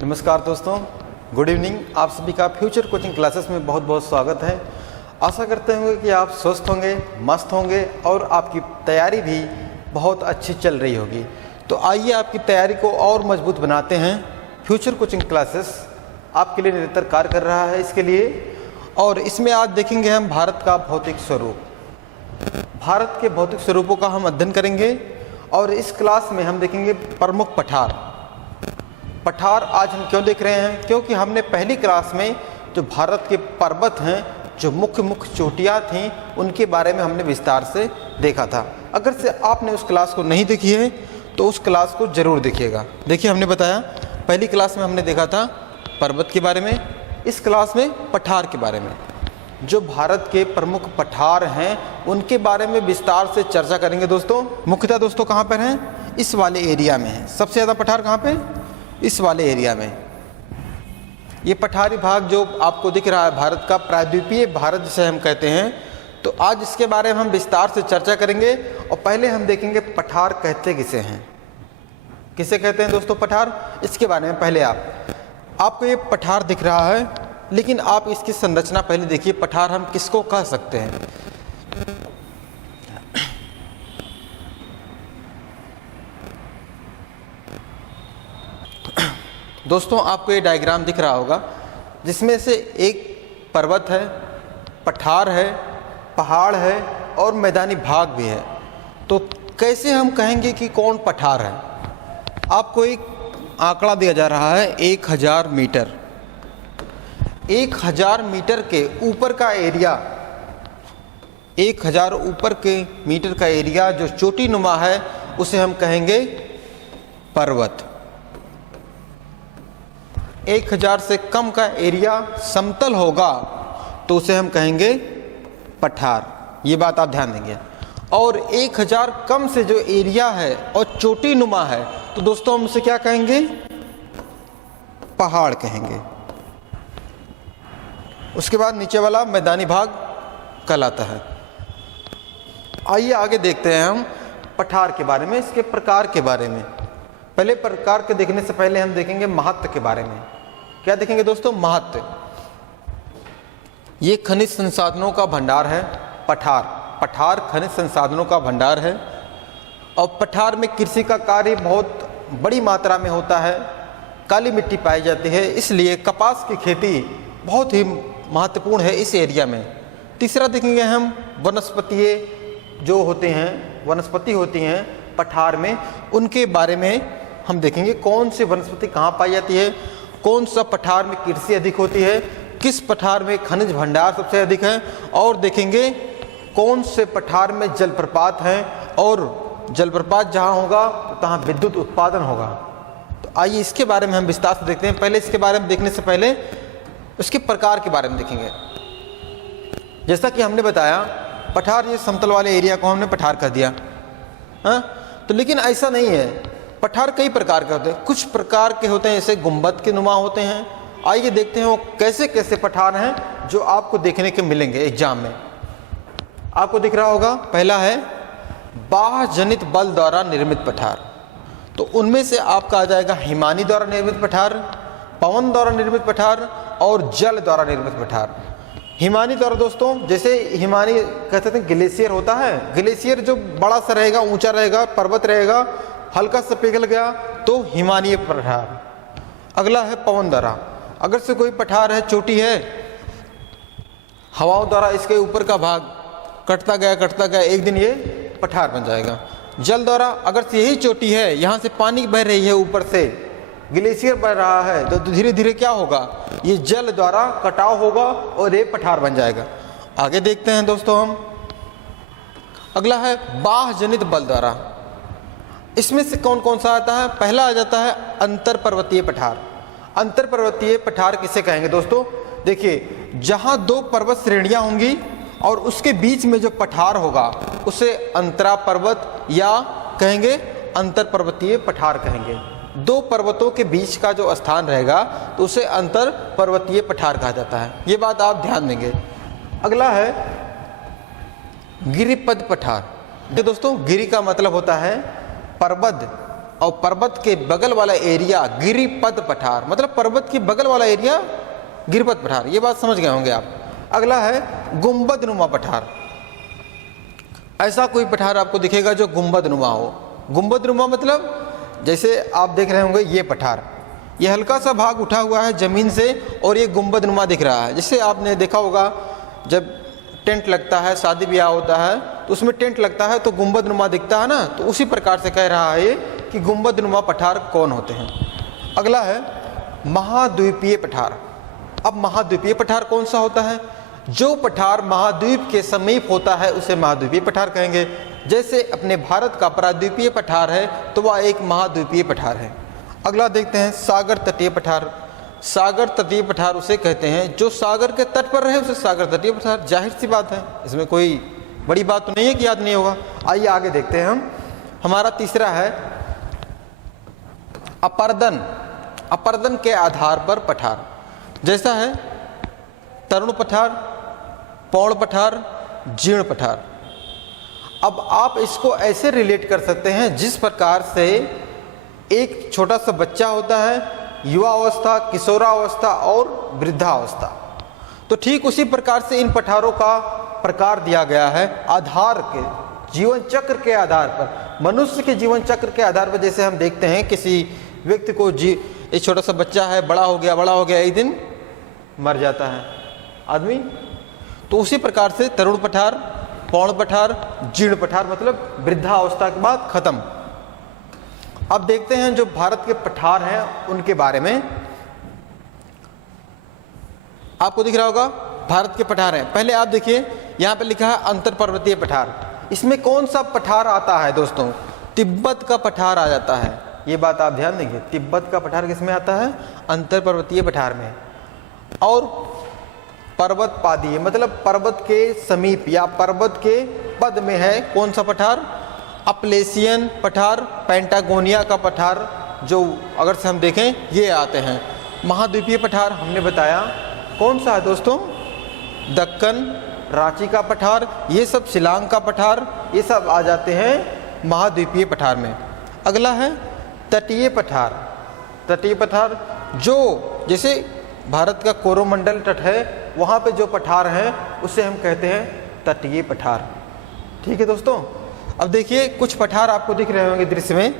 नमस्कार दोस्तों, good evening. आप सभी का फ्यूचर कोचिंग क्लासेस में बहुत बहुत स्वागत है। आशा करते होंगे कि आप स्वस्थ होंगे, मस्त होंगे और आपकी तैयारी भी बहुत अच्छी चल रही होगी। तो आइए आपकी तैयारी को और मजबूत बनाते हैं। फ्यूचर कोचिंग क्लासेस आपके लिए निरंतर कार्य कर रहा है इसके लिए, और इसमें आज देखेंगे हम भारत का भौतिक स्वरूप। भारत के भौतिक स्वरूपों का हम अध्ययन करेंगे और इस क्लास में हम देखेंगे प्रमुख पठार। आज हम क्यों देख रहे हैं? क्योंकि हमने पहली क्लास में जो भारत के पर्वत हैं, जो मुख्य मुख्य चोटियाँ थीं, उनके बारे में हमने विस्तार से देखा था। अगर से आपने उस क्लास को नहीं देखी है तो उस क्लास को ज़रूर देखिएगा। देखिए, हमने बताया पहली क्लास में हमने देखा था पर्वत के बारे में, इस क्लास में पठार के बारे में। जो भारत के प्रमुख पठार हैं उनके बारे में विस्तार से चर्चा करेंगे दोस्तों। मुख्यतः दोस्तों कहाँ पर हैं? इस वाले एरिया में है। सबसे ज़्यादा पठार कहाँ पे? इस वाले एरिया में। ये पठारी भाग जो आपको दिख रहा है भारत का, प्रायद्वीपीय भारत जिसे हम कहते हैं, तो आज इसके बारे में हम विस्तार से चर्चा करेंगे। और पहले हम देखेंगे पठार कहते किसे हैं, किसे कहते हैं दोस्तों पठार, इसके बारे में पहले आपको ये पठार दिख रहा है, लेकिन आप इसकी संरचना पहले देखिए। पठार हम किसको कह सकते हैं? दोस्तों आपको ये डायग्राम दिख रहा होगा, जिसमें से एक पर्वत है, पठार है, पहाड़ है और मैदानी भाग भी है। तो कैसे हम कहेंगे कि कौन पठार है? आपको एक आंकड़ा दिया जा रहा है 1000 मीटर। 1000 मीटर के ऊपर का एरिया, 1000 ऊपर के मीटर का एरिया जो चोटी नुमा है उसे हम कहेंगे पर्वत। 1000 से कम का एरिया समतल होगा तो उसे हम कहेंगे पठार। ये बात आप ध्यान देंगे। और 1000 कम से जो एरिया है और चोटी नुमा है तो दोस्तों हम उसे क्या कहेंगे? पहाड़ कहेंगे। उसके बाद नीचे वाला मैदानी भाग कहलाता है। आइए आगे देखते हैं हम पठार के बारे में, इसके प्रकार के बारे में। पहले प्रकार के देखने से पहले हम देखेंगे महत्व के बारे में। क्या देखेंगे दोस्तों? महत्व। ये खनिज संसाधनों का भंडार है पठार खनिज संसाधनों का भंडार है। और पठार में कृषि का कार्य बहुत बड़ी मात्रा में होता है। काली मिट्टी पाई जाती है, इसलिए कपास की खेती बहुत ही महत्वपूर्ण है इस एरिया में। तीसरा देखेंगे हम वनस्पति जो होते हैं, वनस्पति होती हैं पठार में, उनके बारे में हम देखेंगे। कौन सी वनस्पति कहाँ पाई जाती है, कौन सा पठार में कृषि अधिक होती है, किस पठार में खनिज भंडार सबसे अधिक है, और देखेंगे कौन से पठार में जलप्रपात हैं, और जलप्रपात जहाँ होगा तहाँ विद्युत उत्पादन होगा। तो आइए इसके बारे में हम विस्तार से देखते हैं। पहले इसके बारे में देखने से पहले उसके प्रकार के बारे में देखेंगे। जैसा कि हमने बताया पठार, ये समतल वाले एरिया को हमने पठार कर दिया, हाँ? तो लेकिन ऐसा नहीं है। पठार कई प्रकार के होते हैं। कुछ प्रकार के होते हैं जैसे गुंबद के नुमा होते हैं। आइए देखते हैं वो कैसे कैसे पठार हैं जो आपको देखने के मिलेंगे एग्जाम में। आपको दिख रहा होगा, पहला है बाह्य जनित बल द्वारा निर्मित पठार। तो उनमें से आपका आ जाएगा हिमानी द्वारा निर्मित पठार, पवन द्वारा निर्मित पठार और जल द्वारा निर्मित पठार। हिमानी द्वारा दोस्तों, जैसे हिमानी कहते हैं ग्लेशियर होता है, ग्लेशियर जो बड़ा सा रहेगा, ऊंचा रहेगा, पर्वत रहेगा, हल्का सा पिघल गया तो हिमानीय पठार। अगला है पवन द्वारा। अगर से कोई पठार है, चोटी है, हवाओं द्वारा इसके ऊपर का भाग कटता गया, एक दिन ये पठार बन जाएगा। जल द्वारा, अगर से यही चोटी है, यहाँ से पानी बह रही है, ऊपर से ग्लेशियर बह रहा है, तो धीरे धीरे क्या होगा, ये जल द्वारा कटाव होगा और ये पठार बन जाएगा। आगे देखते हैं दोस्तों हम। अगला है बाह्य जनित बल द्वारा। इसमें से कौन कौन सा आता है? पहला आ जाता है अंतर पर्वतीय पठार। अंतर पर्वतीय पठार किसे कहेंगे दोस्तों? देखिए, जहां दो पर्वत श्रेणियां होंगी और उसके बीच में जो पठार होगा उसे अंतरा पर्वत या कहेंगे अंतर पर्वतीय पठार कहेंगे। दो पर्वतों के बीच का जो स्थान रहेगा तो उसे अंतर पर्वतीय पठार कहा जाता है। ये बात आप ध्यान देंगे। अगला है गिरिपद पठार। दोस्तों, गिरि का मतलब होता है पर्वत, और पर्वत के बगल वाला एरिया गिरिपद पठार, मतलब पर्वत के बगल वाला एरिया गिरिपद पठार। ये बात समझ गए होंगे आप। अगला है गुंबद नुमा पठार। ऐसा कोई पठार आपको दिखेगा जो गुंबद नुमा हो। गुंबद नुमा मतलब जैसे आप देख रहे होंगे ये पठार, ये हल्का सा भाग उठा हुआ है ज़मीन से और ये गुंबद नुमा दिख रहा है। जैसे आपने देखा होगा जब टेंट लगता है, शादी ब्याह होता है तो उसमें टेंट लगता है तो गुंबद नुमा दिखता है ना, तो उसी प्रकार से कह रहा है ये कि गुंबद नुमा पठार कौन होते हैं। अगला है महाद्वीपीय पठार। अब महाद्वीपीय पठार कौन सा होता है? जो पठार महाद्वीप के समीप होता है उसे महाद्वीपीय पठार कहेंगे। जैसे अपने भारत का प्राद्वीपीय पठार है तो वह एक महाद्वीपीय पठार है। अगला देखते हैं सागर तटीय पठार। सागर तटीय पठार उसे कहते हैं जो सागर के तट पर रहे उसे सागर तटीय पठार। जाहिर सी बात है, इसमें कोई बड़ी बात तो नहीं है कि याद नहीं होगा। आइए आगे देखते हैं हम। हमारा तीसरा है अपर्दन। अपर्दन के आधार पर पठार, जैसा है तरुण पठार, पौड़ पठार, जीर्ण पठार। अब आप इसको ऐसे रिलेट कर सकते हैं जिस प्रकार से एक छोटा सा बच्चा होता है, युवा अवस्था, किशोरावस्था और वृद्धावस्था, तो ठीक उसी प्रकार से इन पठारों का प्रकार दिया गया है आधार के, जीवन चक्र के आधार पर, मनुष्य के जीवन चक्र के आधार पर। जैसे हम देखते हैं किसी व्यक्ति को एक छोटा सा बच्चा है, बड़ा हो गया, एक दिन मर जाता है आदमी, तो उसी प्रकार से तरुण पठार, पौण पठार, जीर्ण पठार मतलब वृद्धावस्था के बाद खत्म। अब देखते हैं जो भारत के पठार हैं उनके बारे में। आपको दिख रहा होगा भारत के पठार हैं। पहले आप देखिए यहाँ पे लिखा है अंतर पर्वतीय पठार। इसमें कौन सा पठार आता है दोस्तों? तिब्बत का पठार आ जाता है। ये बात आप ध्यान देंगे, तिब्बत का पठार किस में आता है? अंतर पर्वतीय पठार में। और पर्वत पादीय मतलब पर्वत के समीप या पर्वत के पद में है कौन सा पठार? अपलेशियन पठार, पेंटागोनिया का पठार, जो अगर से हम देखें ये आते हैं। महाद्वीपीय पठार हमने बताया कौन सा है दोस्तों? दक्कन, रांची का पठार, ये सब शिलांग का पठार, ये सब आ जाते हैं महाद्वीपीय पठार में। अगला है तटीय पठार। तटीय पठार जो जैसे भारत का कोरोमंडल तट है वहाँ पे जो पठार हैं उसे हम कहते हैं तटीय पठार। ठीक है दोस्तों। अब देखिए कुछ पठार आपको दिख रहे होंगे दृश्य में।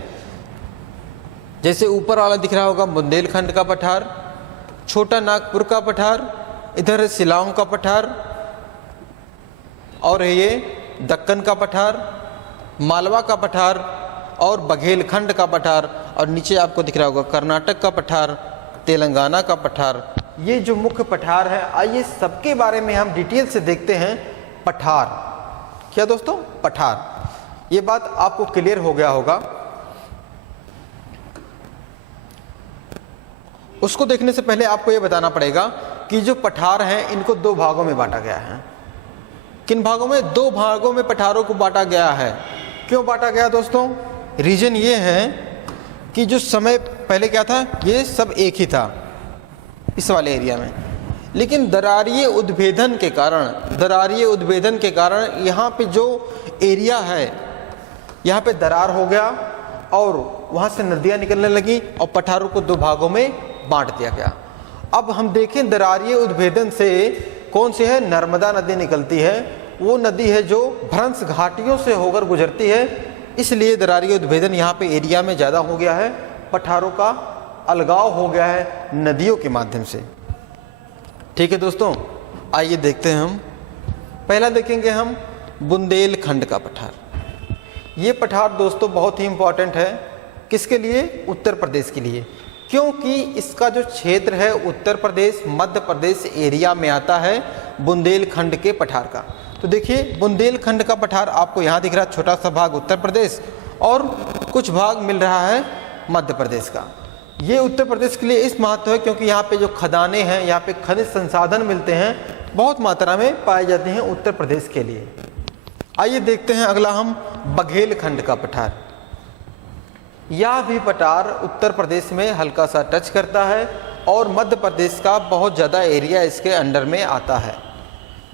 जैसे ऊपर वाला दिख रहा होगा बुंदेलखंड का पठार, छोटा नागपुर का पठार, इधर शिलांग का पठार, और ये दक्कन का पठार, मालवा का पठार और बघेलखंड का पठार, और नीचे आपको दिख रहा होगा कर्नाटक का पठार, तेलंगाना का पठार। ये जो मुख्य पठार है, आइए सबके बारे में हम डिटेल से देखते हैं। पठार क्या दोस्तों? पठार। ये बात आपको क्लियर हो गया होगा। उसको देखने से पहले आपको ये बताना पड़ेगा कि जो पठार हैं इनको दो भागों में बांटा गया है। किन भागों में? दो भागों में पठारों को बांटा गया है। क्यों बांटा गया दोस्तों? रीजन ये है कि जो समय पहले क्या था, ये सब एक ही था इस वाले एरिया में, लेकिन दरारीय उद्भेदन के कारण यहाँ पे जो एरिया है यहाँ पे दरार हो गया और वहाँ से नदियाँ निकलने लगी और पठारों को दो भागों में बांट दिया गया। अब हम देखें दरारीय उद्भेदन से कौन सी है? नर्मदा नदी निकलती है। वो नदी है जो भ्रंश घाटियों से होकर गुजरती है, इसलिए दरारीय उद्भेदन यहाँ पे एरिया में ज़्यादा हो गया है। पठारों का अलगाव हो गया है नदियों के माध्यम से। ठीक है दोस्तों, आइए देखते हैं हम। पहला देखेंगे हम बुंदेलखंड का पठार। ये पठार दोस्तों बहुत ही इम्पॉर्टेंट है। किसके लिए? उत्तर प्रदेश के लिए, क्योंकि इसका जो क्षेत्र है उत्तर प्रदेश मध्य प्रदेश एरिया में आता है बुंदेलखंड के पठार का। तो देखिए बुंदेलखंड का पठार आपको यहाँ दिख रहा है, छोटा सा भाग उत्तर प्रदेश और कुछ भाग मिल रहा है मध्य प्रदेश का। ये उत्तर प्रदेश के लिए इस महत्व है क्योंकि यहाँ पे जो खदानें हैं, यहाँ पे खनिज संसाधन मिलते हैं, बहुत मात्रा में पाए जाते हैं उत्तर प्रदेश के लिए। आइए देखते हैं अगला हम बघेलखंड का पठार। यह भी पठार उत्तर प्रदेश में हल्का सा टच करता है और मध्य प्रदेश का बहुत ज़्यादा एरिया इसके अंडर में आता है।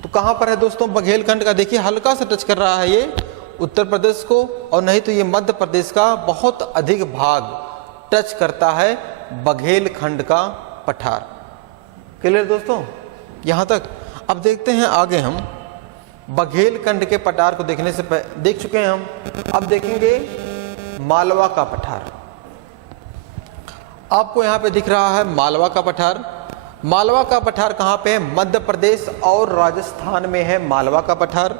तो कहाँ पर है दोस्तों बघेलखंड का? देखिए हल्का सा टच कर रहा है ये उत्तर प्रदेश को और नहीं तो ये मध्य प्रदेश का बहुत अधिक भाग टच करता है बघेलखंड का पठार। क्लियर दोस्तों यहाँ तक। अब देखते हैं आगे हम बघेलखंड के पठार को देखने से देख चुके हैं हम। अब देखेंगे मालवा का पठार। आपको यहाँ पे दिख रहा है मालवा का पठार। मालवा का पठार कहाँ पे है? मध्य प्रदेश और राजस्थान में है मालवा का पठार,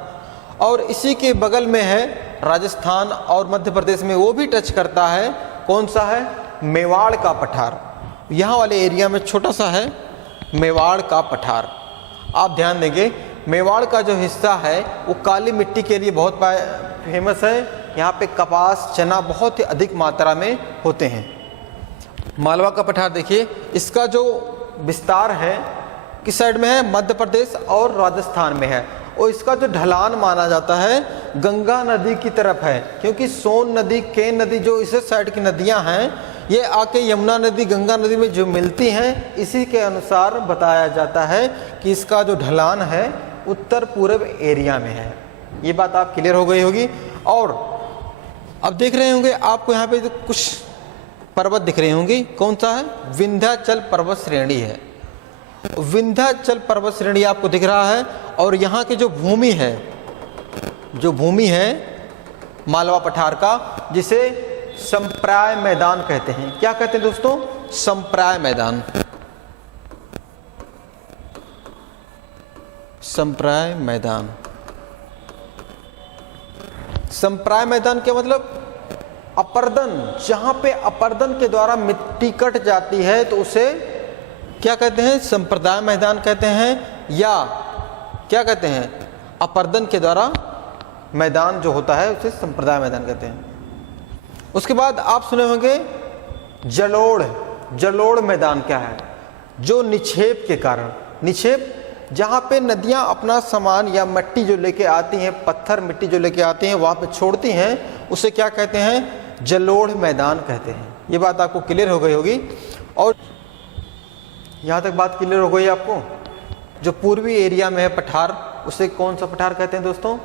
और इसी के बगल में है राजस्थान और मध्य प्रदेश में वो भी टच करता है। कौन सा है? मेवाड़ का पठार। यहाँ वाले एरिया में छोटा सा है मेवाड़ का पठार। आप ध्यान देंगे मेवाड़ का जो हिस्सा है वो काली मिट्टी के लिए बहुत फेमस है। यहाँ पे कपास चना बहुत ही अधिक मात्रा में होते हैं। मालवा का पठार देखिए, इसका जो विस्तार है किस साइड में है? मध्य प्रदेश और राजस्थान में है, और इसका जो ढलान माना जाता है गंगा नदी की तरफ है, क्योंकि सोन नदी, केन नदी जो इस साइड की नदियां हैं ये आके यमुना नदी, गंगा नदी में जो मिलती हैं, इसी के अनुसार बताया जाता है कि इसका जो ढलान है उत्तर पूर्व एरिया में है। ये बात आप क्लियर हो गई होगी। और अब देख रहे होंगे आपको यहाँ पे कुछ पर्वत दिख रही होंगी। कौन सा है? विंध्याचल पर्वत श्रेणी है। विंध्याचल पर्वत श्रेणी आपको दिख रहा है, और यहाँ की जो भूमि है मालवा पठार का, जिसे संप्राय मैदान कहते हैं। क्या कहते हैं दोस्तों? संप्राय मैदान। संप्राय मैदान। संप्राय मैदान क्या मतलब? अपर्दन। जहां पे अपर्दन के द्वारा मिट्टी कट जाती है तो उसे क्या कहते हैं? संप्रदाय मैदान कहते हैं, या क्या कहते हैं? अपर्दन के द्वारा मैदान जो होता है उसे संप्रदाय मैदान कहते हैं। उसके बाद आप सुने होंगे जलोढ़। जलोढ़ मैदान क्या है? जो निक्षेप के कारण, निक्षेप जहाँ पे नदियाँ अपना सामान या मिट्टी जो लेके आती हैं, पत्थर मिट्टी जो लेके आती हैं वहाँ पे छोड़ती हैं, उसे क्या कहते हैं? जलोढ़ मैदान कहते हैं। ये बात आपको क्लियर हो गई होगी। और यहाँ तक बात क्लियर हो गई आपको। जो पूर्वी एरिया में है पठार, उसे कौन सा पठार कहते हैं दोस्तों?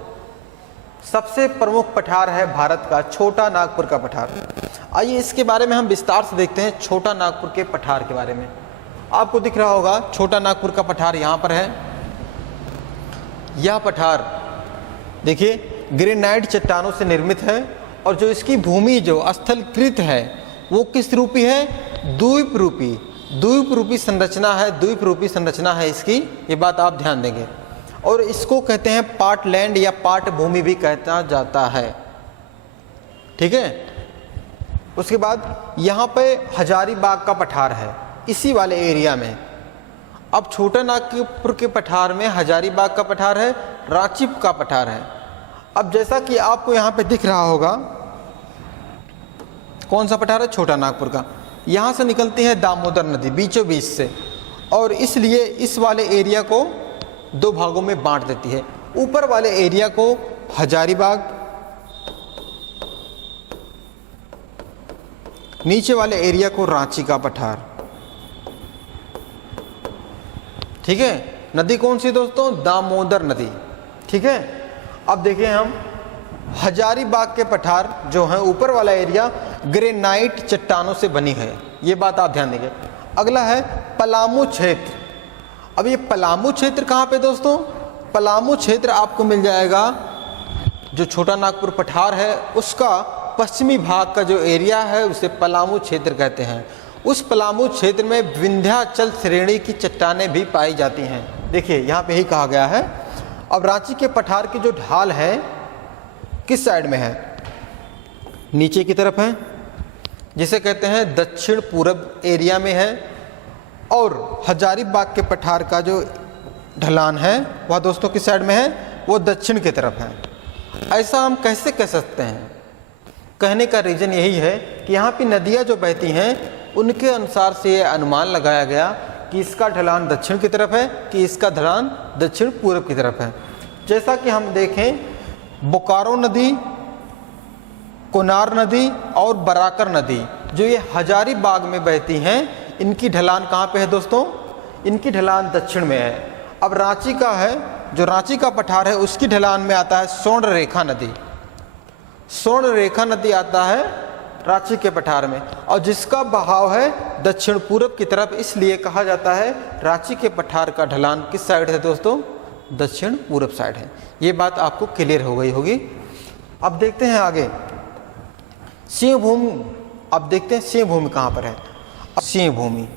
सबसे प्रमुख पठार है भारत का छोटा नागपुर का पठार। आइए इसके बारे में हम विस्तार से देखते हैं, छोटा नागपुर के पठार के बारे में। आपको दिख रहा होगा छोटा नागपुर का पठार यहाँ पर है। यह पठार देखिए ग्रेनाइट चट्टानों से निर्मित है, और जो इसकी भूमि जो स्थलकृत है वो किस रूपी है? द्वीप रूपी। द्वीप रूपी संरचना है, द्वीप रूपी संरचना है इसकी। ये बात आप ध्यान देंगे। और इसको कहते हैं पार्ट लैंड या पार्ट भूमि भी कहता जाता है। ठीक है। उसके बाद यहाँ पे हजारीबाग का पठार है इसी वाले एरिया में। अब छोटा नागपुर के पठार में हजारीबाग का पठार है, रांची का पठार है। अब जैसा कि आपको यहाँ पे दिख रहा होगा, कौन सा पठार है? छोटा नागपुर का। यहाँ से निकलती है दामोदर नदी बीचों बीच से, और इसलिए इस वाले एरिया को दो भागों में बांट देती है। ऊपर वाले एरिया को हजारीबाग, नीचे वाले एरिया को रांची का पठार। ठीक है। नदी कौन सी दोस्तों? दामोदर नदी। ठीक है। अब देखिए हम हजारीबाग के पठार जो है, ऊपर वाला एरिया ग्रेनाइट चट्टानों से बनी है। ये बात आप ध्यान देंगे। अगला है पलामू क्षेत्र। अब ये पलामू क्षेत्र कहाँ पे दोस्तों? पलामू क्षेत्र आपको मिल जाएगा, जो छोटा नागपुर पठार है उसका पश्चिमी भाग का जो एरिया है उसे पलामू क्षेत्र कहते हैं। उस पलामू क्षेत्र में विंध्याचल श्रेणी की चट्टानें भी पाई जाती हैं। देखिए यहाँ पे ही कहा गया है। अब रांची के पठार की जो ढाल है किस साइड में है? नीचे की तरफ है, जिसे कहते हैं दक्षिण पूर्व एरिया में है। और हजारीबाग के पठार का जो ढलान है वह दोस्तों किस साइड में है? वो दक्षिण की तरफ है। ऐसा हम कैसे कह सकते हैं? कहने का रीज़न यही है कि यहाँ की नदियाँ जो बहती हैं उनके अनुसार से ये अनुमान लगाया गया कि इसका ढलान दक्षिण की तरफ है कि इसका ढलान दक्षिण पूर्व की तरफ है। जैसा कि हम देखें बोकारो नदी, कोनार नदी और बराकर नदी जो ये हजारीबाग में बहती हैं, इनकी ढलान कहाँ पे है दोस्तों? इनकी ढलान दक्षिण में है। अब रांची का है, जो रांची का पठार है उसकी ढलान में आता है स्वर्ण रेखा नदी। स्वर्ण रेखा नदी आता है रांची के पठार में, और जिसका बहाव है दक्षिण पूरब की तरफ, इसलिए कहा जाता है रांची के पठार का ढलान किस साइड है दोस्तों, दक्षिण पूरब साइड है। ये बात आपको क्लियर हो गई होगी। अब देखते हैं आगे सिंह भूमि। अब देखते हैं सिंह भूमि कहाँ पर है। सिंह भूमि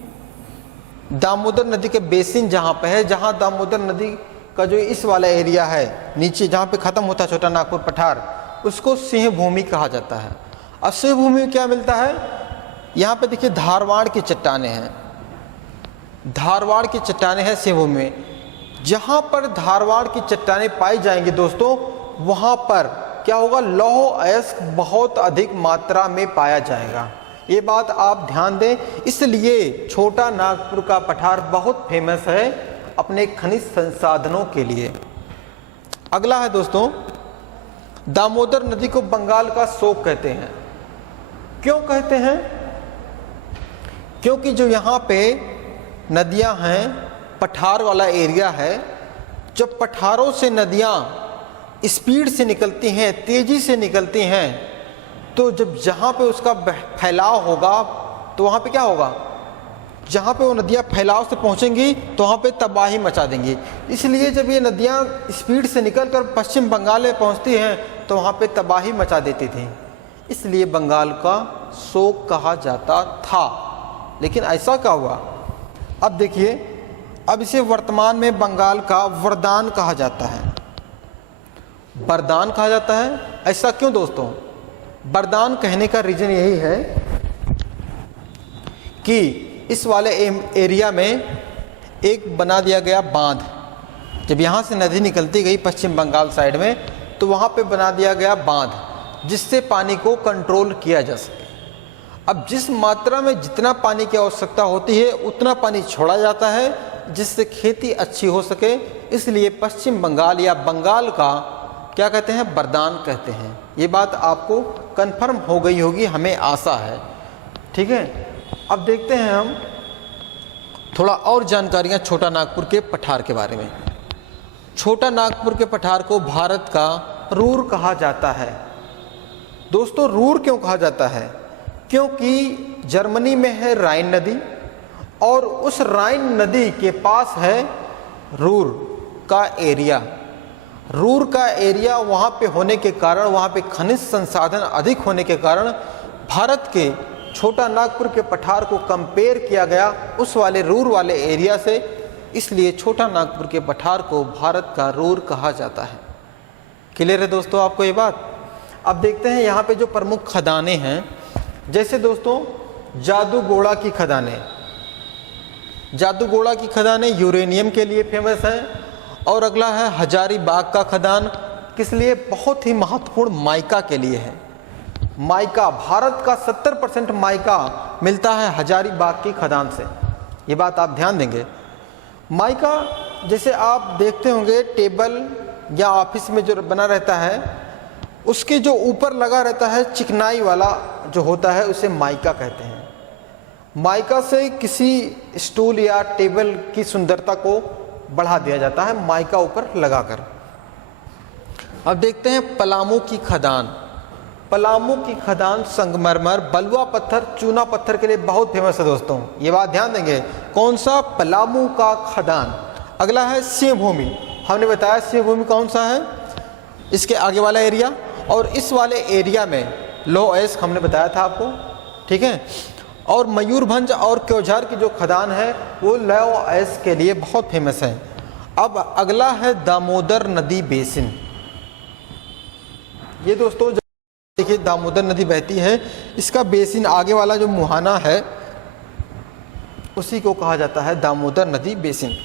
दामोदर नदी के बेसिन जहाँ पे है, जहाँ दामोदर नदी का जो इस वाला एरिया है नीचे जहाँ पे ख़त्म होता है छोटा नागपुर पठार, उसको सिंह भूमि कहा जाता है। अब सिंह भूमि में क्या मिलता है, यहाँ पे देखिए धारवाड़ की चट्टानें हैं, धारवाड़ की चट्टानें हैं सिंह भूमि में। जहाँ पर धारवाड़ की चट्टानें पाई जाएंगी दोस्तों, वहाँ पर क्या होगा, लौह अयस्क बहुत अधिक मात्रा में पाया जाएगा। ये बात आप ध्यान दें, इसलिए छोटा नागपुर का पठार बहुत फेमस है अपने खनिज संसाधनों के लिए। अगला है दोस्तों, दामोदर नदी को बंगाल का शोक कहते हैं। क्यों कहते हैं, क्योंकि जो यहाँ पे नदियाँ हैं, पठार वाला एरिया है, जब पठारों से नदियाँ स्पीड से निकलती हैं, तेजी से निकलती हैं, तो जब जहाँ पे उसका फैलाव होगा तो वहाँ पे क्या होगा, जहाँ पे वो नदियाँ फैलाव से पहुँचेंगी तो वहाँ पे तबाही मचा देंगी। इसलिए जब ये नदियाँ स्पीड से निकलकर पश्चिम बंगाल में पहुँचती हैं तो वहाँ पे तबाही मचा देती थी, इसलिए बंगाल का शोक कहा जाता था। लेकिन ऐसा क्या हुआ, अब देखिए, अब इसे वर्तमान में बंगाल का वरदान कहा जाता है। वरदान कहा जाता है, ऐसा क्यों दोस्तों, वरदान कहने का रीज़न यही है कि इस वाले एरिया में एक बना दिया गया बांध। जब यहाँ से नदी निकलती गई पश्चिम बंगाल साइड में, तो वहाँ पे बना दिया गया बांध, जिससे पानी को कंट्रोल किया जा सके। अब जिस मात्रा में जितना पानी की आवश्यकता होती है उतना पानी छोड़ा जाता है, जिससे खेती अच्छी हो सके। इसलिए पश्चिम बंगाल या बंगाल का क्या कहते हैं, वरदान कहते हैं। ये बात आपको कंफर्म हो गई होगी, हमें आशा है। ठीक है, अब देखते हैं हम थोड़ा और जानकारियाँ छोटा नागपुर के पठार के बारे में। छोटा नागपुर के पठार को भारत का रूर कहा जाता है। दोस्तों रूर क्यों कहा जाता है, क्योंकि जर्मनी में है राइन नदी, और उस राइन नदी के पास है रूर का एरिया। रूर का एरिया वहाँ पे होने के कारण, वहाँ पे खनिज संसाधन अधिक होने के कारण भारत के छोटा नागपुर के पठार को कंपेयर किया गया उस वाले रूर वाले एरिया से, इसलिए छोटा नागपुर के पठार को भारत का रूर कहा जाता है। क्लियर है दोस्तों आपको ये बात। अब देखते हैं यहाँ पे जो प्रमुख खदानें हैं, जैसे दोस्तों जादूगोड़ा की खदानें। जादूगोड़ा की खदानें यूरेनियम के लिए फेमस हैं। और अगला है हजारीबाग का खदान, किस लिए, बहुत ही महत्वपूर्ण माइका के लिए है। माइका, भारत का 70% माइका मिलता है हजारीबाग की खदान से, ये बात आप ध्यान देंगे। माइका जैसे आप देखते होंगे टेबल या ऑफिस में जो बना रहता है, उसके जो ऊपर लगा रहता है चिकनाई वाला जो होता है, उसे माइका कहते हैं। माइका से किसी स्टूल या टेबल की सुंदरता को बढ़ा दिया जाता है माइका ऊपर लगाकर। अब देखते हैं पलामू की खदान। पलामू की खदान संगमरमर, बलुआ पत्थर, चूना पत्थर के लिए बहुत फेमस है दोस्तों, ये बात ध्यान देंगे। कौन सा, पलामू का खदान। अगला है सिंह भूमि। हमने बताया सिंह भूमि कौन सा है, इसके आगे वाला एरिया, और इस वाले एरिया में लौह अयस्क हमने बताया था आपको, ठीक है। और मयूरभंज और क्योझार की जो खदान है वो लौह अयस्क के लिए बहुत फेमस है। अब अगला है दामोदर नदी बेसिन। ये दोस्तों देखिए दामोदर नदी बहती है, इसका बेसिन आगे वाला जो मुहाना है उसी को कहा जाता है दामोदर नदी बेसिन।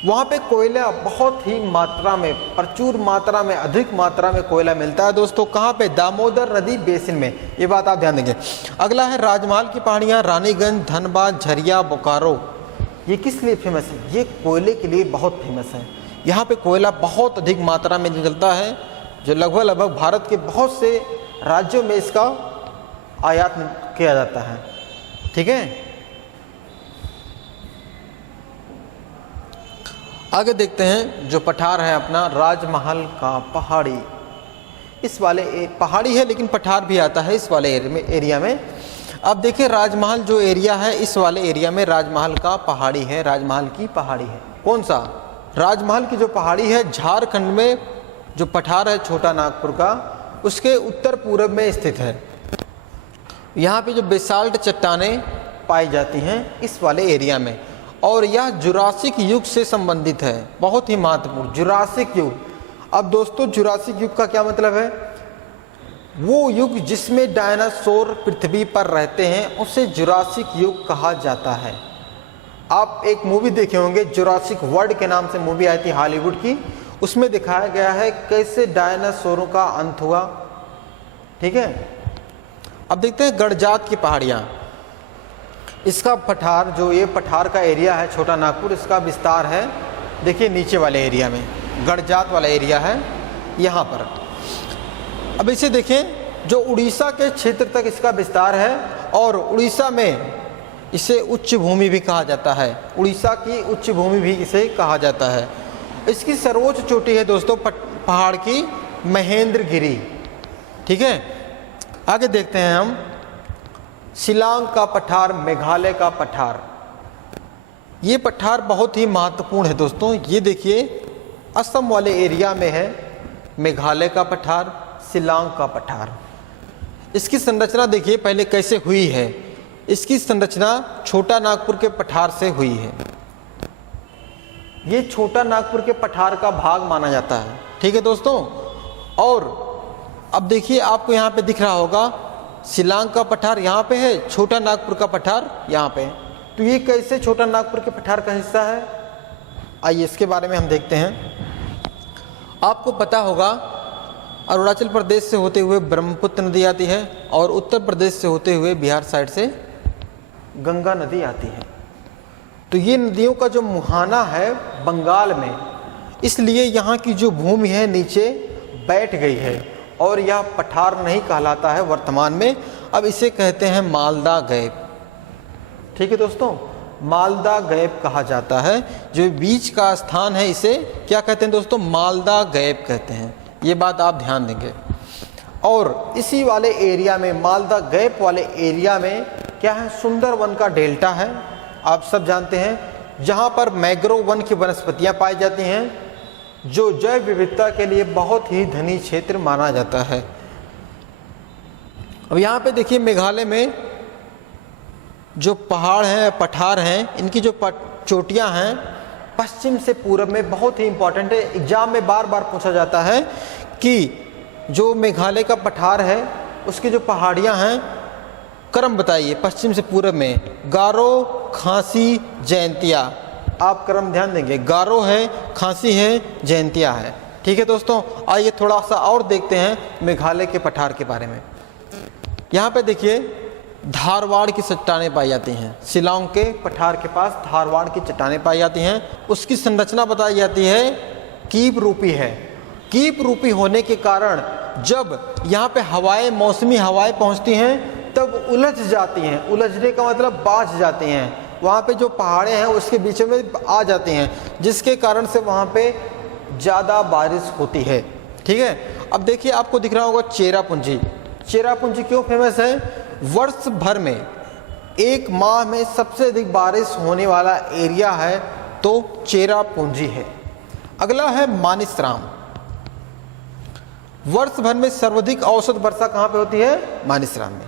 वहाँ पे कोयला बहुत ही मात्रा में, प्रचुर मात्रा में, अधिक मात्रा में कोयला मिलता है दोस्तों। कहाँ पे, दामोदर नदी बेसिन में, ये बात आप ध्यान देंगे। अगला है राजमहल की पहाड़ियाँ, रानीगंज, धनबाद, झरिया, बोकारो। ये किस लिए फेमस है, ये कोयले के लिए बहुत फेमस है। यहाँ पे कोयला बहुत अधिक मात्रा में निकलता है, जो लगभग भारत के बहुत से राज्यों में इसका आयात किया जाता है, ठीक है। आगे देखते हैं जो पठार है अपना राजमहल का पहाड़ी। इस वाले पहाड़ी है लेकिन पठार भी आता है इस वाले एरिया में। अब देखिए राजमहल जो एरिया है इस वाले एरिया में राजमहल का पहाड़ी है, राजमहल की पहाड़ी है। कौन सा? राजमहल की जो पहाड़ी है झारखंड में जो पठार है छोटा नागपुर का उसके उत्तर पूर्व में स्थित है। यहाँ पे जो बेसाल्ट चट्टानें पाई जाती हैं इस वाले एरिया में, और यह जुरासिक युग से संबंधित है, बहुत ही महत्वपूर्ण जुरासिक युग। अब दोस्तों जुरासिक युग का क्या मतलब है? वो युग जिसमें डायनासोर पृथ्वी पर रहते हैं उसे जुरासिक युग कहा जाता है। आप एक मूवी देखे होंगे जुरासिक वर्ल्ड के नाम से मूवी आई थी हॉलीवुड की, उसमें दिखाया गया है कैसे डायनासोरों का अंत हुआ। ठीक है, अब देखते हैं गड़जात की पहाड़ियाँ। इसका पठार जो ये पठार का एरिया है छोटा नागपुर, इसका विस्तार है देखिए नीचे वाले एरिया में, गड़जात वाला एरिया है यहाँ पर। अब इसे देखें जो उड़ीसा के क्षेत्र तक इसका विस्तार है, और उड़ीसा में इसे उच्च भूमि भी कहा जाता है, उड़ीसा की उच्च भूमि भी इसे कहा जाता है। इसकी सर्वोच्च चोटी है दोस्तों पहाड़ की महेंद्रगिरी। ठीक है, आगे देखते हैं हम शिलांग का पठार, मेघालय का पठार। ये पठार बहुत ही महत्वपूर्ण है दोस्तों। ये देखिए असम वाले एरिया में है मेघालय का पठार, शिलांग का पठार। इसकी संरचना देखिए पहले कैसे हुई है। इसकी संरचना छोटा नागपुर के पठार से हुई है। ये छोटा नागपुर के पठार का भाग माना जाता है। ठीक है दोस्तों, और अब देखिए आपको यहाँ पे दिख रहा होगा शिलांग का पठार यहाँ पे है, छोटा नागपुर का पठार यहाँ पे है। तो ये कैसे छोटा नागपुर के पठार का हिस्सा है, आइए इसके बारे में हम देखते हैं। आपको पता होगा अरुणाचल प्रदेश से होते हुए ब्रह्मपुत्र नदी आती है, और उत्तर प्रदेश से होते हुए बिहार साइड से गंगा नदी आती है। तो ये नदियों का जो मुहाना है बंगाल में, इसलिए यहाँ की जो भूमि है नीचे बैठ गई है और यह पठार नहीं कहलाता है वर्तमान में। अब इसे कहते हैं मालदा गैप। ठीक है दोस्तों, मालदा गैप कहा जाता है। जो बीच का स्थान है इसे क्या कहते हैं दोस्तों? मालदा गैप कहते हैं। ये बात आप ध्यान देंगे। और इसी वाले एरिया में मालदा गैप वाले एरिया में क्या है? सुंदरवन का डेल्टा है, आप सब जानते हैं, जहाँ पर मैग्रोव वन की वनस्पतियाँ पाई जाती हैं, जो जैव विविधता के लिए बहुत ही धनी क्षेत्र माना जाता है। अब यहाँ पे देखिए मेघालय में जो पहाड़ हैं, पठार हैं, इनकी जो चोटियाँ हैं पश्चिम से पूर्व में बहुत ही इंपॉर्टेंट है। एग्जाम में बार बार पूछा जाता है कि जो मेघालय का पठार है उसकी जो पहाड़ियाँ हैं क्रम बताइए पश्चिम से पूर्व में। गारो, खासी, जयंतिया, आप क्रम ध्यान देंगे। गारो है, खासी है, जयंतिया है। ठीक है दोस्तों, आइए थोड़ा सा और देखते हैं मेघालय के पठार के बारे में। यहाँ पे देखिए धारवाड़ की चट्टानें पाई जाती हैं। शिलांग के पठार के पास धारवाड़ की चट्टानें पाई जाती हैं। उसकी संरचना बताई जाती है कीप रूपी है। कीप रूपी होने के कारण जब यहाँ पे हवाएं, मौसमी हवाएं पहुँचती हैं तब उलझ जाती हैं। उलझने का मतलब बाझ जाती हैं। वहाँ पे जो पहाड़े हैं उसके बीच में आ जाती हैं, जिसके कारण से वहाँ पे ज़्यादा बारिश होती है। ठीक है, अब देखिए आपको दिख रहा होगा चेरापूंजी। चेरापूंजी क्यों फेमस है? वर्ष भर में एक माह में सबसे अधिक बारिश होने वाला एरिया है तो चेरापूंजी है। अगला है मानिसराम। वर्ष भर में सर्वाधिक औसत वर्षा कहाँ पे होती है? मानिसराम में।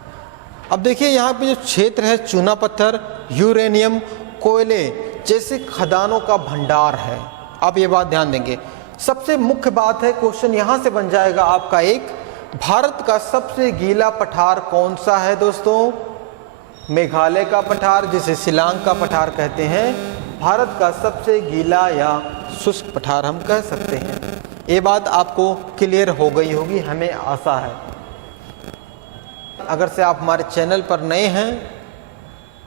अब देखिए यहाँ पे जो क्षेत्र है चूना पत्थर, यूरेनियम, कोयले जैसे खदानों का भंडार है। आप ये बात ध्यान देंगे। सबसे मुख्य बात है, क्वेश्चन यहाँ से बन जाएगा आपका एक, भारत का सबसे गीला पठार कौन सा है दोस्तों? मेघालय का पठार, जिसे शिलांग का पठार कहते हैं, भारत का सबसे गीला या शुष्क पठार हम कह सकते हैं। ये बात आपको क्लियर हो गई होगी, हमें आशा है। अगर से आप हमारे चैनल पर नए हैं,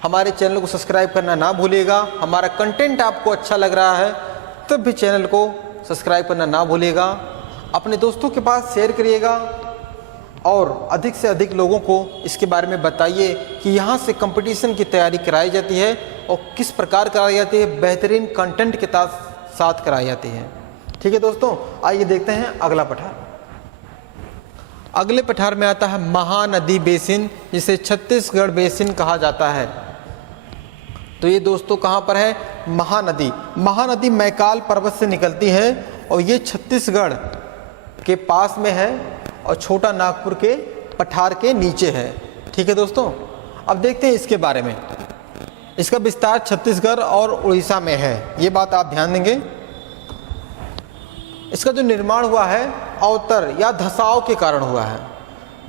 हमारे चैनल को सब्सक्राइब करना ना भूलिएगा। हमारा कंटेंट आपको अच्छा लग रहा है तब भी चैनल को सब्सक्राइब करना ना भूलिएगा। अपने दोस्तों के पास शेयर करिएगा और अधिक से अधिक लोगों को इसके बारे में बताइए कि यहाँ से कंपटीशन की तैयारी कराई जाती है और किस प्रकार कराई जाती है, बेहतरीन कंटेंट के साथ कराई जाती है। ठीक है दोस्तों, आइए देखते हैं अगला पठार। अगले पठार में आता है महानदी बेसिन, जिसे छत्तीसगढ़ बेसिन कहा जाता है। तो ये दोस्तों कहाँ पर है? महानदी। महानदी मैकाल पर्वत से निकलती है और ये छत्तीसगढ़ के पास में है और छोटा नागपुर के पठार के नीचे है। ठीक है दोस्तों, अब देखते हैं इसके बारे में। इसका विस्तार छत्तीसगढ़ और उड़ीसा में है, ये बात आप ध्यान देंगे। इसका जो निर्माण हुआ है अवतर या धसाव के कारण हुआ है।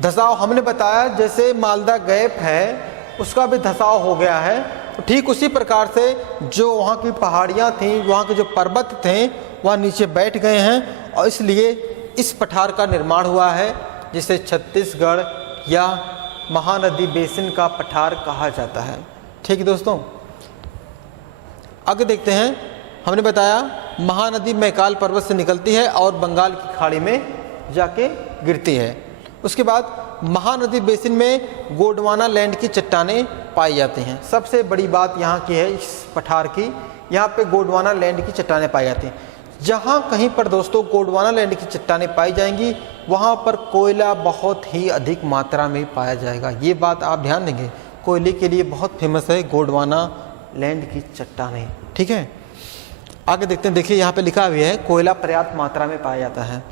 धसाव हमने बताया जैसे मालदा गैप है उसका भी धसाव हो गया है, तो ठीक उसी प्रकार से जो वहाँ की पहाड़ियाँ थीं, वहाँ के जो पर्वत थे वह नीचे बैठ गए हैं और इसलिए इस पठार का निर्माण हुआ है, जिसे छत्तीसगढ़ या महानदी बेसिन का पठार कहा जाता है। ठीक है दोस्तों, आगे देखते हैं। हमने बताया महानदी मैकाल पर्वत से निकलती है और बंगाल की खाड़ी में जाके गिरती है। उसके बाद महानदी बेसिन में गोंडवाना लैंड की चट्टानें पाई जाती हैं। सबसे बड़ी बात यहाँ की है इस पठार की, यहाँ पे गोंडवाना लैंड की चट्टानें पाई जाती हैं। जहाँ कहीं पर दोस्तों गोंडवाना लैंड की चट्टानें पाई जाएंगी वहाँ पर कोयला बहुत ही अधिक मात्रा में पाया जाएगा। ये बात आप ध्यान देंगे, कोयले के लिए बहुत फेमस है गोंडवाना लैंड की चट्टानें। ठीक है, आगे देखते हैं। देखिए यहाँ पे लिखा हुआ है कोयला पर्याप्त मात्रा में पाया जाता है।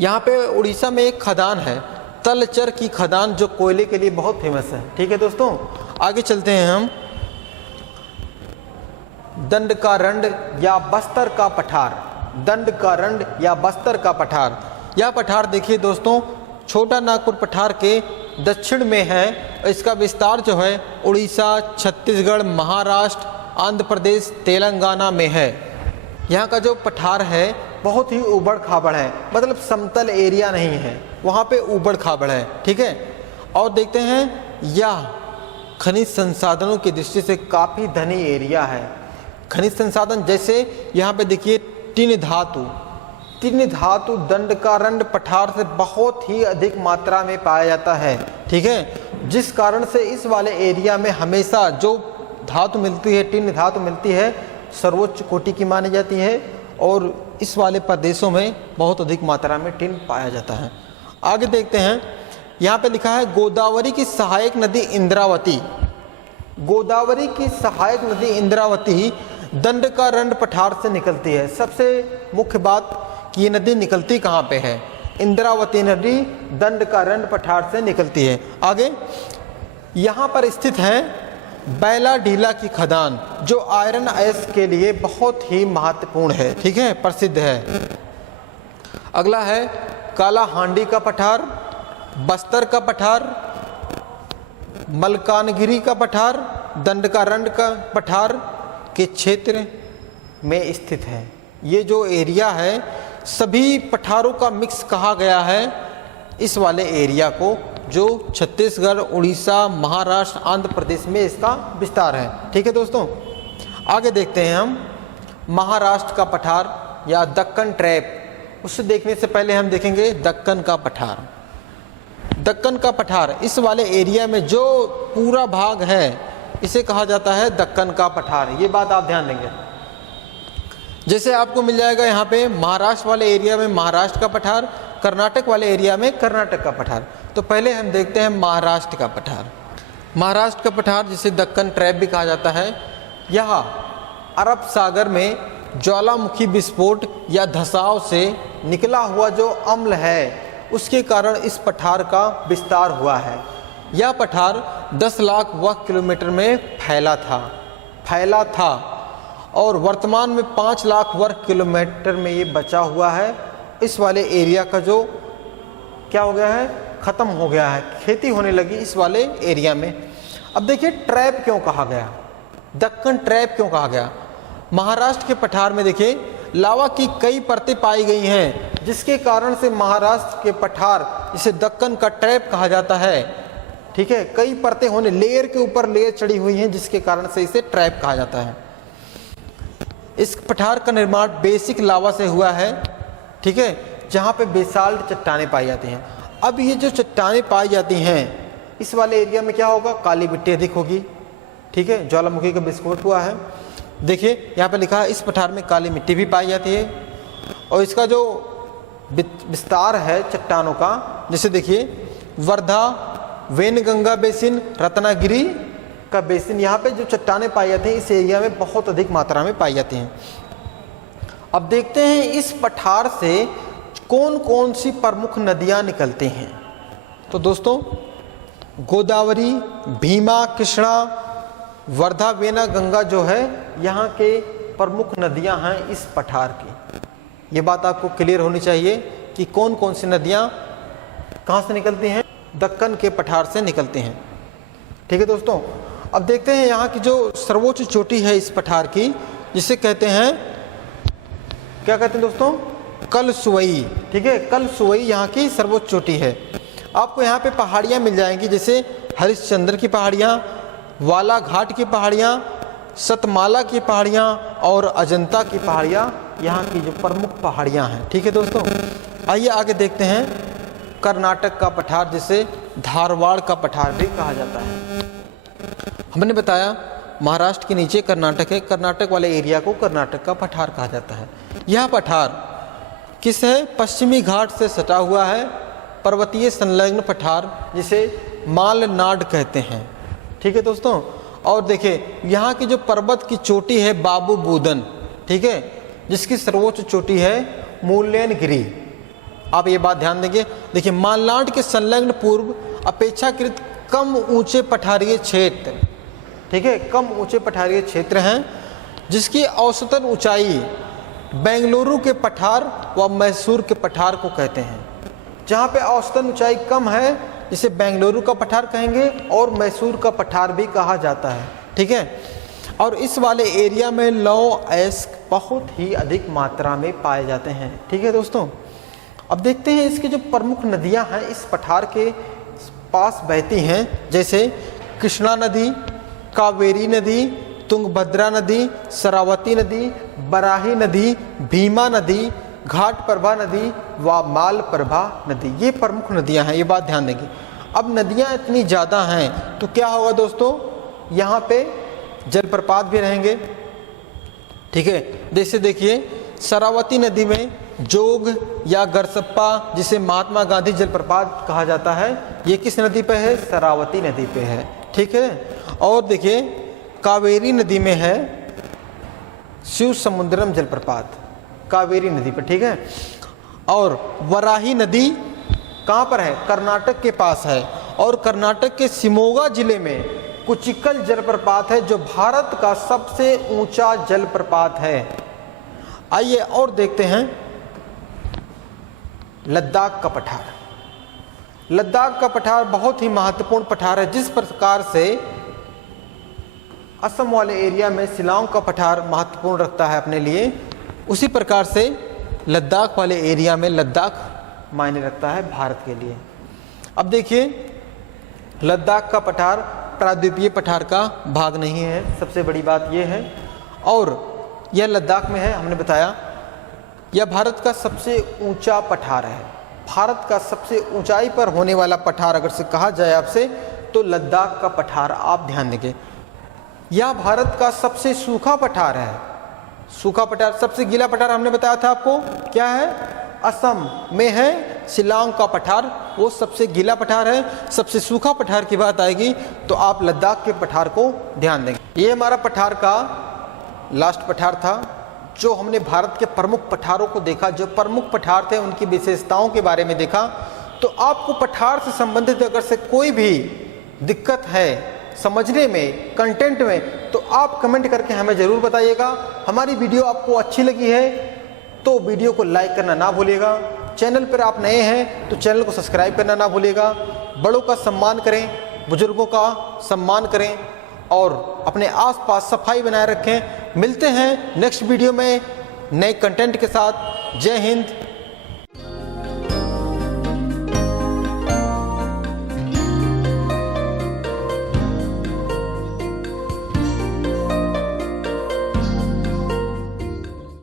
यहाँ पे उड़ीसा में एक खदान है, तलचर की खदान, जो कोयले के लिए बहुत फेमस है। ठीक है दोस्तों, आगे चलते हैं हम। दंडकारंड या बस्तर का पठार, दंडकारंड या बस्तर का पठार। यह पठार देखिए दोस्तों छोटा नागपुर पठार के दक्षिण में है। इसका विस्तार जो है उड़ीसा, छत्तीसगढ़, महाराष्ट्र, आंध्र प्रदेश, तेलंगाना में है। यहाँ का जो पठार है बहुत ही ऊबड़ खाबड़ है, मतलब समतल एरिया नहीं है, वहाँ पे ऊबड़ खाबड़ है। ठीक है, और देखते हैं यह खनिज संसाधनों की दृष्टि से काफ़ी धनी एरिया है। खनिज संसाधन जैसे यहाँ पे देखिए टिन धातु, टिन धातु दंडकारंड पठार से बहुत ही अधिक मात्रा में पाया जाता है। ठीक है, जिस कारण से इस वाले एरिया में हमेशा जो धातु मिलती है, टिन धातु मिलती है, सर्वोच्च कोटि की मानी जाती है और इस वाले प्रदेशों में बहुत अधिक मात्रा में टिन पाया जाता है। आगे देखते हैं, यहाँ पे लिखा है गोदावरी की सहायक नदी इंद्रावती। गोदावरी की सहायक नदी इंद्रावती दंडकारंड पठार से निकलती है। सबसे मुख्य बात कि ये नदी निकलती कहाँ पे है? इंद्रावती नदी दंडकारंड पठार से निकलती है। आगे यहाँ पर स्थित है बैला ढीला की खदान, जो आयरन एस के लिए बहुत ही महत्वपूर्ण है। ठीक है, प्रसिद्ध है। अगला है काला हांडी का पठार, बस्तर का पठार, मलकानगिरी का पठार, दंडकारंड का पठार के क्षेत्र में स्थित है। ये जो एरिया है सभी पठारों का मिक्स कहा गया है इस वाले एरिया को, जो छत्तीसगढ़, उड़ीसा, महाराष्ट्र, आंध्र प्रदेश में इसका विस्तार है। ठीक है दोस्तों, आगे देखते हैं हम महाराष्ट्र का पठार या दक्कन ट्रैप। उससे देखने से पहले हम देखेंगे दक्कन का पठार। दक्कन का पठार इस वाले एरिया में जो पूरा भाग है इसे कहा जाता है दक्कन का पठार। ये बात आप ध्यान देंगे। जैसे आपको मिल जाएगा यहाँ पे महाराष्ट्र वाले एरिया में महाराष्ट्र का पठार, कर्नाटक वाले एरिया में कर्नाटक का पठार। तो पहले हम देखते हैं महाराष्ट्र का पठार। महाराष्ट्र का पठार जिसे दक्कन ट्रैप भी कहा जाता है, यह अरब सागर में ज्वालामुखी विस्फोट या धसाव से निकला हुआ जो अम्ल है उसके कारण इस पठार का विस्तार हुआ है। यह पठार 10 लाख वर्ग किलोमीटर में फैला था और वर्तमान में 5 लाख वर्ग किलोमीटर में ये बचा हुआ है। इस वाले एरिया का जो क्या हो गया है, ख़त्म हो गया है, खेती होने लगी इस वाले एरिया में। अब देखिए ट्रैप क्यों कहा गया, दक्कन ट्रैप क्यों कहा गया? महाराष्ट्र के पठार में देखिए लावा की कई परतें पाई गई हैं, जिसके कारण से महाराष्ट्र के पठार इसे दक्कन का ट्रैप कहा जाता है। ठीक है, कई परतें होने, लेयर के ऊपर लेयर चढ़ी हुई हैं, जिसके कारण से इसे ट्रैप कहा जाता है। इस पठार का निर्माण बेसिक लावा से हुआ है। ठीक है, जहाँ पे बेसाल्ट चट्टानें पाई जाती हैं। अब ये जो चट्टानें पाई जाती हैं इस वाले एरिया में क्या होगा, काली मिट्टी अधिक होगी। ठीक है, ज्वालामुखी का विस्फोट हुआ है। देखिए यहाँ पे लिखा है इस पठार में काली मिट्टी भी पाई जाती है और इसका जो विस्तार है चट्टानों का। जैसे देखिए वर्धा, वेनगंगा बेसिन, रत्नागिरी का बेसिन, यहाँ पे जो चट्टानें पाई जाती हैं इस एरिया में बहुत अधिक मात्रा में पाई जाती हैं। अब देखते हैं इस पठार से कौन कौन सी प्रमुख नदियाँ निकलती हैं। तो दोस्तों गोदावरी, भीमा, कृष्णा, वर्धा, वेना, गंगा जो है यहाँ के प्रमुख नदियाँ हैं इस पठार की। ये बात आपको क्लियर होनी चाहिए कि कौन कौन सी नदियाँ कहाँ से निकलती हैं, दक्कन के पठार से निकलती हैं। ठीक है दोस्तों, अब देखते हैं यहाँ की जो सर्वोच्च चोटी है इस पठार की, जिसे कहते हैं, क्या कहते हैं दोस्तों, कलसुवई। ठीक है, कलसुवई यहाँ की सर्वोच्च चोटी है। आपको यहाँ पे पहाड़ियाँ मिल जाएंगी, जैसे हरिश्चंद्र की पहाड़ियाँ, वाला घाट की पहाड़ियाँ, सतमाला की पहाड़ियाँ और अजंता की पहाड़ियाँ यहाँ की जो प्रमुख पहाड़ियाँ हैं। ठीक है दोस्तों, आइए आगे देखते हैं कर्नाटक का पठार, जिसे धारवाड़ का पठार भी कहा जाता है। हमने बताया महाराष्ट्र के नीचे कर्नाटक है, कर्नाटक वाले एरिया को कर्नाटक का पठार कहा जाता है। यह पठार किस है, पश्चिमी घाट से सटा हुआ है, पर्वतीय संलग्न पठार, जिसे मालनाड कहते हैं। ठीक है दोस्तों, और देखिए यहाँ की जो पर्वत की चोटी है बाबू बूदन, ठीक है, जिसकी सर्वोच्च चोटी है मुल्लयनगिरी। आप ये बात ध्यान देंगे। देखिए मालनाड के संलग्न पूर्व अपेक्षाकृत कम ऊंचे पठारीय क्षेत्र, ठीक है, कम ऊंचे पठारीय क्षेत्र हैं, जिसकी औसतन ऊंचाई बेंगलुरु के पठार व मैसूर के पठार को कहते हैं। जहाँ पे औसतन ऊंचाई कम है जिसे बेंगलुरु का पठार कहेंगे और मैसूर का पठार भी कहा जाता है। ठीक है, और इस वाले एरिया में लौह अयस्क बहुत ही अधिक मात्रा में पाए जाते हैं। ठीक है दोस्तों, अब देखते हैं इसकी जो प्रमुख नदियां हैं इस पठार के पास बहती हैं, जैसे कृष्णा नदी, कावेरी नदी, तुंगभद्रा नदी, शरावती नदी, बराही नदी, भीमा नदी, घाटप्रभा नदी व मालप्रभा नदी। ये प्रमुख नदियां हैं, ये बात ध्यान देंगे। अब नदियां इतनी ज़्यादा हैं तो क्या होगा दोस्तों, यहाँ पे जलप्रपात भी रहेंगे। ठीक है, जैसे देखिए शरावती नदी में जोग या गरसप्पा, जिसे महात्मा गांधी जलप्रपात कहा जाता है, ये किस नदी पे है, शरावती नदी पे है। ठीक है, और देखिए कावेरी नदी में है शिव समुद्रम जलप्रपात, कावेरी नदी पर। ठीक है, और वराही नदी कहाँ पर है, कर्नाटक के पास है, और कर्नाटक के शिमोगा जिले में कुचिकल जलप्रपात है, जो भारत का सबसे ऊंचा जलप्रपात है। आइए और देखते हैं लद्दाख का पठार। लद्दाख का पठार बहुत ही महत्वपूर्ण पठार है। जिस प्रकार से असम वाले एरिया में शिलांग का पठार महत्वपूर्ण रखता है अपने लिए, उसी प्रकार से लद्दाख वाले एरिया में लद्दाख मायने रखता है भारत के लिए। अब देखिए लद्दाख का पठार प्रायद्वीपीय पठार का भाग नहीं है, सबसे बड़ी बात यह है, और यह लद्दाख में है। हमने बताया यह भारत का सबसे ऊंचा पठार है। भारत का सबसे ऊंचाई पर होने वाला पठार अगर से कहा जाए आपसे तो लद्दाख का पठार आप ध्यान देंगे। यह भारत का सबसे सूखा पठार है। सूखा पठार, सबसे गीला पठार हमने बताया था आपको क्या है, असम में है शिलांग का पठार, वो सबसे गीला पठार है। सबसे सूखा पठार की बात आएगी तो आप लद्दाख के पठार को ध्यान देंगे। ये हमारा पठार का लास्ट पठार था, जो हमने भारत के प्रमुख पठारों को देखा, जो प्रमुख पठार थे उनकी विशेषताओं के बारे में देखा। तो आपको पठार से संबंधित अगर से कोई भी दिक्कत है समझने में, कंटेंट में, तो आप कमेंट करके हमें ज़रूर बताइएगा। हमारी वीडियो आपको अच्छी लगी है तो वीडियो को लाइक करना ना भूलिएगा। चैनल पर आप नए हैं तो चैनल को सब्सक्राइब करना ना भूलिएगा। बड़ों का सम्मान करें, बुजुर्गों का सम्मान करें और अपने आसपास सफाई बनाए रखें। मिलते हैं नेक्स्ट वीडियो में नए कंटेंट के साथ। जय हिंद,